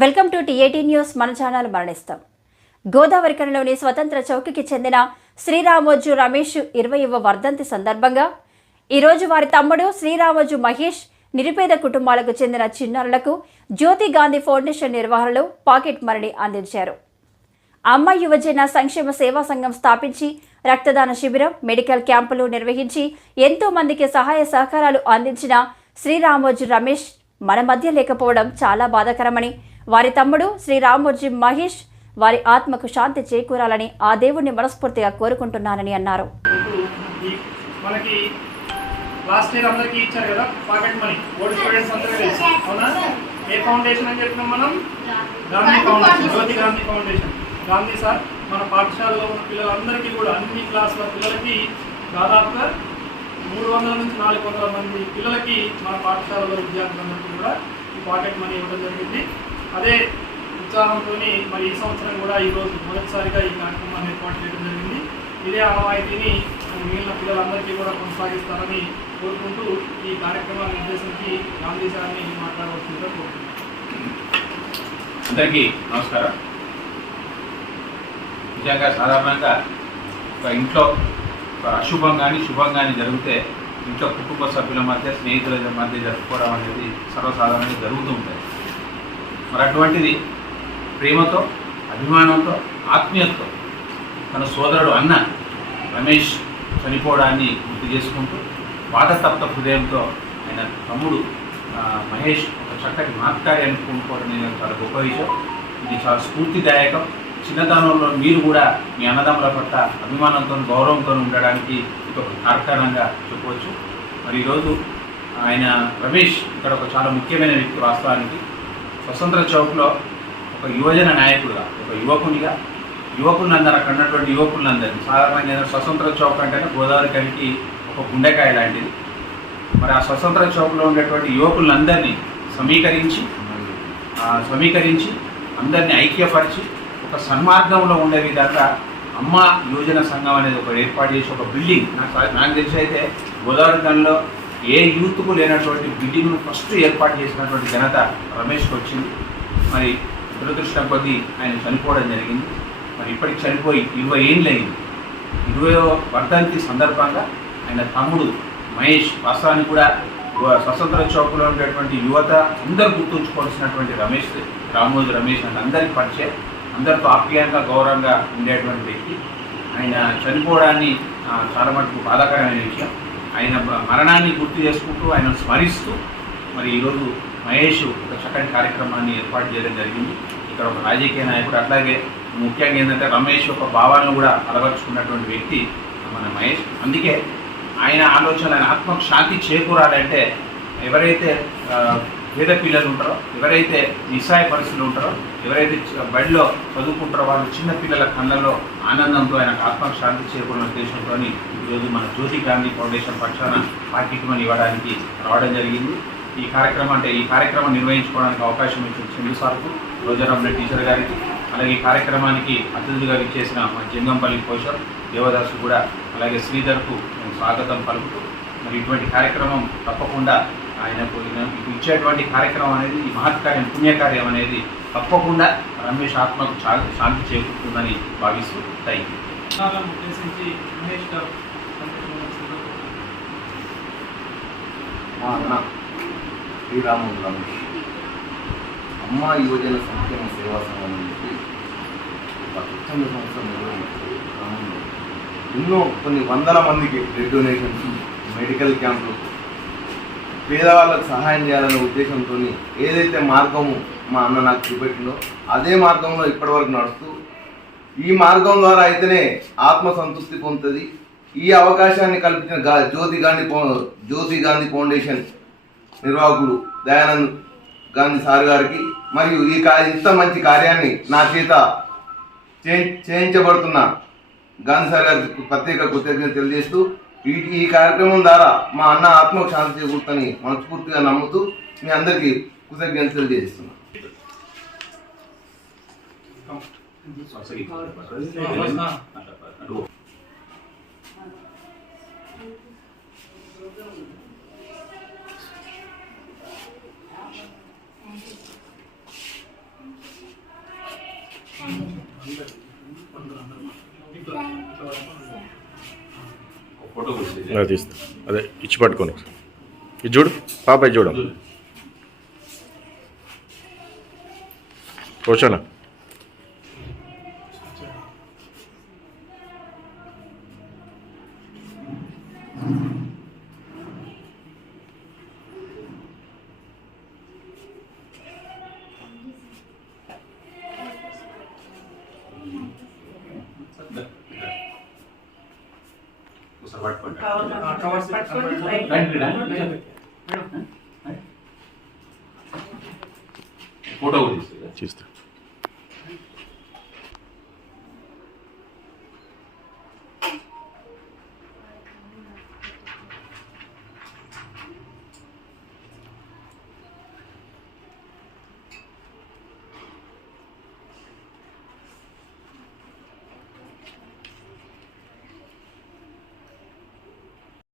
Welcome to TAT news. మన channel మరణిస్తాం. గోదావరికరంలోని స్వతంత్ర చౌకకి చెందిన శ్రీరామోజు రమేష్ ఇరవైవ వర్ధంతి సందర్భంగా ఈరోజు వారి తమ్ముడు శ్రీరామోజు మహేష్ నిరుపేద కుటుంబాలకు చెందిన చిన్నారులకు జ్యోతి గాంధీ ఫౌండేషన్ నిర్వహణలో పాకెట్ మరణి అందించారు. అమ్మ యువజన సంక్షేమ సేవా సంఘం స్థాపించి రక్తదాన శిబిరం మెడికల్ క్యాంపులు నిర్వహించి ఎంతో మందికి సహాయ సహకారాలు అందించిన శ్రీరామోజు రమేష్ మన మధ్య లేకపోవడం చాలా బాధాకరమని వారి తమ్ముడు శ్రీ శ్రీరామోజు మహేష్ వారి ఆత్మకు శాంతి చేకూరాలని ఆ దేవుణ్ణి మనస్ఫూర్తిగా కోరుకుంటున్నానని అన్నారు. మనకి లాస్ట్ ఇయర్ అందరికీ ఇచ్చారు కదా పాకెట్ మనీ ఓల్డ్ స్టూడెంట్స్ అందరికీ అవునా? ఏ ఫౌండేషన్ అని చెప్పినాం మనం? Gandhi foundation Jyoti Gandhi foundation Gandhi sir మన పాఠశాలలో ఉన్న పిల్లలందరికీ కూడా అన్ని క్లాసుల పిల్లలకి దాదాపుగా మూడు వందల నుంచి నాలుగు వందల మంది పిల్లలకి మన పాఠశాలలో విద్యార్థులందరికీ కూడా ఈ పాకెట్ మనీ ఇవ్వడం జరిగింది. అదే ఉత్సాహంతో మరి ఈ సంవత్సరం కూడా ఈరోజు మొదటిసారిగా ఈ కార్యక్రమాన్ని ఏర్పాటు చేయడం జరిగింది. ఇదే ఆవాయితీని మిగిలిన పిల్లలందరికీ కూడా కొనసాగిస్తారని కోరుకుంటూ ఈ కార్యక్రమాన్ని ఉద్దేశించి గాంధీ సార్ని మాట్లాడవలసిందిగా కోరుకుంటున్నాను. అందరికీ నమస్కారం. నిజంగా సాధారణంగా ఒక ఇంట్లో అశుభం కానీ శుభం కానీ జరిగితే ఇంట్లో కుటుంబ సభ్యుల మధ్య స్నేహితుల మధ్య జరుపుకోవడం అనేది సర్వసాధారణంగా జరుగుతూ ఉంటుంది. మరి అటువంటిది ప్రేమతో అభిమానంతో ఆత్మీయతతో తన సోదరుడు అన్న రమేష్ చనిపోవడాన్ని గుర్తు చేసుకుంటూ తప్త హృదయంతో ఆయన తమ్ముడు మహేష్ ఒక చక్కటి మాత్కార్యాన్ని అనుకుంటుకోవడం అనేది చాలా గొప్ప విషయం. ఇది చాలా స్ఫూర్తిదాయకం. చిన్నతనంలో మీరు కూడా మీ అన్నదమ్ముల పట్ల అభిమానంతో గౌరవంతో ఉండడానికి ఇది ఒక కార్కారణంగా చెప్పవచ్చు. మరి ఈరోజు ఆయన రమేష్ ఇక్కడ ఒక చాలా ముఖ్యమైన వ్యక్తి వాస్తవానికి. స్వతంత్ర చౌక్లో ఒక యువజన నాయకుడుగా ఒక యువకునిగా యువకులందరూ అక్కడ ఉన్నటువంటి యువకులందరినీ సాధారణంగా ఏదైనా స్వతంత్ర చౌక్ అంటేనే గోదావరి కవికి ఒక గుండెకాయ లాంటిది. మరి ఆ స్వతంత్ర చౌక్లో ఉండేటువంటి యువకులందరినీ సమీకరించి సమీకరించి అందరినీ ఐక్యపరిచి ఒక సన్మార్గంలో ఉండే విధంగా అమ్మ యోజన సంఘం అనేది ఒక ఏర్పాటు చేసి ఒక బిల్డింగ్. నాకు నాకు తెలిసి అయితే గోదావరి దానిలో ఏ యూత్కు లేనటువంటి బిల్డింగ్ను ఫస్ట్ ఏర్పాటు చేసినటువంటి ఘనత రమేష్కి వచ్చింది. మరి దురదృష్టం కొద్దీ ఆయన చనిపోవడం జరిగింది. మరి ఇప్పటికి చనిపోయి ఇరవై ఏళ్ళు అయింది ఇరవై వర్ధంతి సందర్భంగా ఆయన తమ్ముడు మహేష్ వాస్తవానికి కూడా స్వతంత్ర చౌక్లో ఉండేటువంటి యువత అందరూ గుర్తుంచుకోవాల్సినటువంటి రమేష్ రామోజు రమేష్ అంటే అందరికి పరిచయం. అందరితో ఆప్యాయంగా గౌరవంగా ఉండేటువంటి వ్యక్తి. ఆయన చనిపోవడాన్ని చాలా మటుకు బాధాకరమైన విషయం. ఆయన మరణాన్ని గుర్తు చేసుకుంటూ ఆయన స్మరిస్తూ మరి ఈరోజు మహేష్ ఒక చక్కటి కార్యక్రమాన్ని ఏర్పాటు చేయడం జరిగింది. ఇక్కడ ఒక రాజకీయ నాయకుడు అట్లాగే ముఖ్యంగా ఏంటంటే రమేష్ ఒక భావాలను కూడా అలవర్చుకున్నటువంటి వ్యక్తి మన మహేష్. అందుకే ఆయన ఆలోచన ఆయన ఆత్మకు శాంతి చేకూరాలంటే ఎవరైతే పేద పిల్లలు ఉంటారో ఎవరైతే నిస్సాయ పరిస్థితులు ఉంటారో ఎవరైతే బడిలో చదువుకుంటారో వాళ్ళు చిన్న పిల్లల కళ్ళలో ఆనందంతో ఆయనకు ఆత్మకు శాంతి చేకూరిన ఉద్దేశంతో ఈరోజు మన జ్యోతి గాంధీ ఫౌండేషన్ పక్షాన పాఠ్యక్రమం ఇవ్వడానికి రావడం జరిగింది. ఈ కార్యక్రమం అంటే ఈ కార్యక్రమం నిర్వహించుకోవడానికి అవకాశం ఇచ్చిన చందు సార్కు రోజారాంల టీచర్ గారికి. అలాగే ఈ కార్యక్రమానికి అతిథులుగా విచ్చేసిన మా జంగంపల్లి కోశం దేవదాసు కూడా అలాగే శ్రీధర్కు స్వాగతం పలుకుతూ మరి ఇటువంటి కార్యక్రమం తప్పకుండా ఆయనకు ఇచ్చేటువంటి కార్యక్రమం అనేది ఈ మహత్కార్యం పుణ్యకార్యం అనేది తప్పకుండా రమేష్ ఆత్మకు చా- శాంతి చేకూరుతుందని భావిస్తూ థ్యాంక్ యూ ఉద్దేశించి రమేష్ గారు మా అన్న. శ్రీరాముడు రమేష్ అమ్మ యువజన సంక్షేమ సేవా సంఘం అని చెప్పి ఒక నిర్వహించారు గ్రామంలో ఎన్నో కొన్ని వందల మందికి బ్లడ్ డొనేషన్స్ మెడికల్ క్యాంపులు పేదవాళ్ళకు సహాయం చేయాలనే ఉద్దేశంతో ఏదైతే మార్గము మా అన్న నాకు చూపెట్టిందో అదే మార్గంలో ఇప్పటివరకు నడుస్తూ ఈ మార్గం ద్వారా అయితేనే ఆత్మసంతృప్తి పొందుతుంది. ఈ అవకాశాన్ని కల్పించిన గా జ్యోతి గాంధీ జ్యోతి గాంధీ ఫౌండేషన్ నిర్వాహకుడు దయానంద్ గాంధీ సార్ గారికి మరియు ఈ కా ఇంత మంచి కార్యాన్ని నా చేత చే- చేయించబడుతున్న గాంధీ సార్ గారికి ప్రత్యేక కృతజ్ఞత తెలియజేస్తూ ఈ ఈ కార్యక్రమం ద్వారా మా అన్న ఆత్మకు శాంతి చేకూరుతని మనస్ఫూర్తిగా నమ్ముతూ మీ అందరికీ కృతజ్ఞత తెలియజేస్తున్నాను. ఫోటో అదే తీస్తా అదే ఇచ్చి పట్టుకోను ఒకసారి. ఇది చూడు పాప ఇది చూడు కూర్చోనా ఒకసారి పట్టుకోండి ఫోటో తీస్తా.